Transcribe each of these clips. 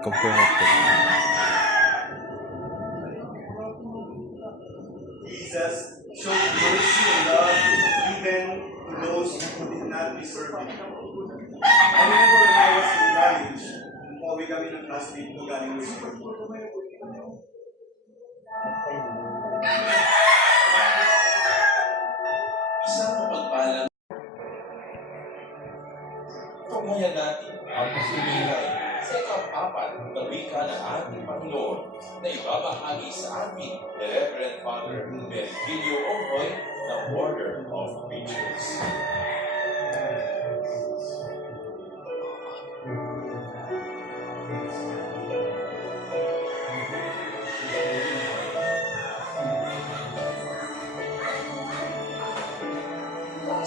Jesus showed mercy and love even to those who did not deserve it. I remember when I was in college, umuwi kami ng classmate ko galing sa school. Isang mapagpalang tunghayan natin ang pagbibigay sa ika-4 na wika ng ating Panginoon na ibabahagi sa ating ni Reverend Father Virgilio Ohoy ng Order of Preachers.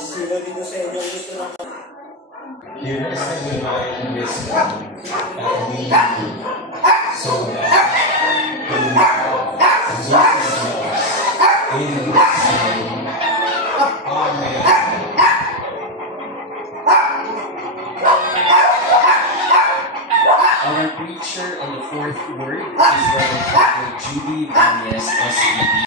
Sino dito sa inyo gusto ng Give us the divine wisdom that we need so that we may Jesus in His name. Amen. Our preacher on the fourth word is Reverend Father Judy Vanez, SPB.